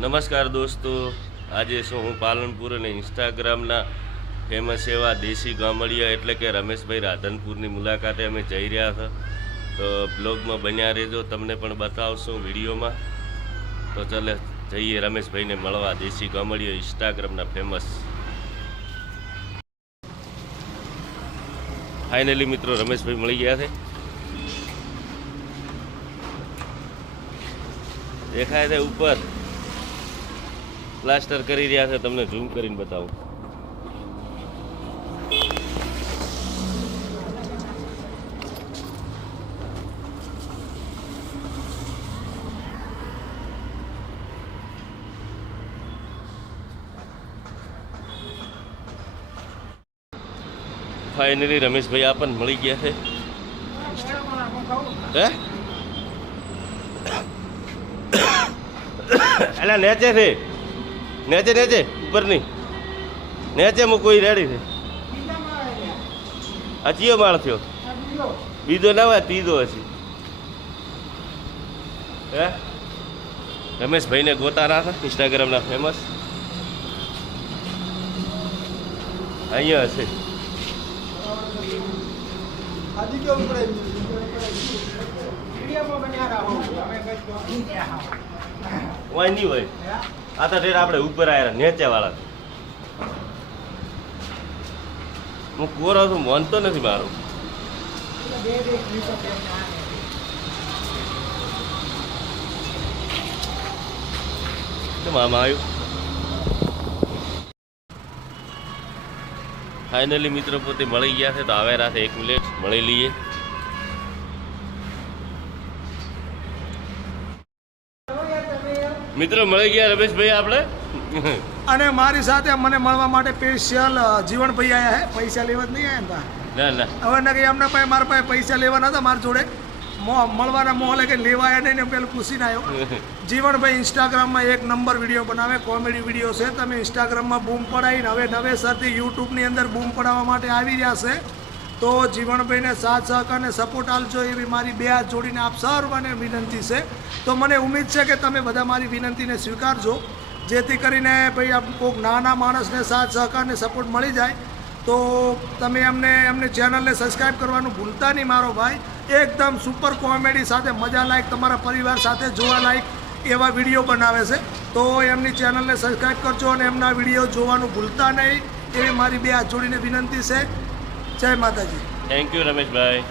નમસ્કાર દોસ્તો. આજે શું હું પાલનપુર અને ઇન્સ્ટાગ્રામના ફેમસ એવા દેશી ગામડિયા એટલે કે રમેશભાઈ રાધનપુરની મુલાકાતે અમે જઈ રહ્યા હતા. તો બ્લોગમાં બન્યા રહેજો, તમને પણ બતાવશું વિડીયોમાં. તો ચાલે જઈએ રમેશભાઈને મળવા, દેશી ગામડિયા ઇન્સ્ટાગ્રામના ફેમસ ફાઇનલી મિત્રો રમેશભાઈ મળી ગયા છે. દેખાય છે ઉપર. પ્લાસ્ટર કરી રહ્યા છે, તમને ઝૂમ કરીને બતાવું. ફાઇનલી રમેશભાઈ આપણને મળી ગયા છે. હે? એલા નેચે છે નેચે નેચે ઉપર નહીં. નેચે મૂકો કોઈ રેડી છે આ ચિયો માળ થયો. બીજો ના હોય ત્રીજો હશે હે? રમેશભાઈને ગોતા રાખે ઇન્સ્ટાગ્રામના ફેમસ અહીંયા હશે. નહીં હોય. આ તો ઢેર આપણે ઉપર આવ્યા નેચે વાળા હું કોરો છું, માનતો નથી મારું. આમાં આવ્યું? ફાઇનલી મિત્રો પોતે મળી ગયા છે, તો આવે રાતે એક મિનિટ મળી લઈએ. મિત્રો મળી ગયા રમેશભાઈ આપણે. અને મારી સાથે મને મળવા માટે સ્પેશિયલ જીવનભાઈ આયા હે. પૈસા લેવા જ નહીં આયા ના ના હવે ના કે એમને પાસે મારા પાસે પૈસા લેવાના હતા મારા જોડે મળવાના મોહ કે લેવા આવ્યા નહીં ને પેલું ખુશીને આવ્યો જીવનભાઈ ઇન્સ્ટાગ્રામમાં એક નંબર વીડિયો બનાવે કોમેડી વીડિયો છે. તમે ઇન્સ્ટાગ્રામમાં બૂમ પડાવીને હવે નવેસરથી યુટ્યુબની અંદર બૂમ પડાવવા માટે આવી રહ્યા છે. તો જીવણભાઈને સાથ સહકારને સપોર્ટ આપજો એવી મારી બે હાથ જોડીને આપ સર્વને વિનંતી છે. તો મને ઉમેદ છે કે તમે બધા મારી વિનંતીને સ્વીકારજો. જેથી કરીને ભાઈ, આપ કોઈક નાના માણસને સાથ સહકારને સપોર્ટ મળી જાય. તો તમે એમને એમને ચેનલને સબસ્ક્રાઈબ કરવાનું ભૂલતા નહીં મારો ભાઈ. એકદમ સુપર કોમેડી સાથે મજા લાયક તમારા પરિવાર સાથે જોવા લાયક એવા વીડિયો બનાવે છે. તો એમની ચેનલને સબસ્ક્રાઈબ કરજો અને એમના વીડિયો જોવાનું ભૂલતા નહીં. એવી મારી બે હાથ જોડીને વિનંતી છે. જય માતાજી. Thank you Rameshbhai.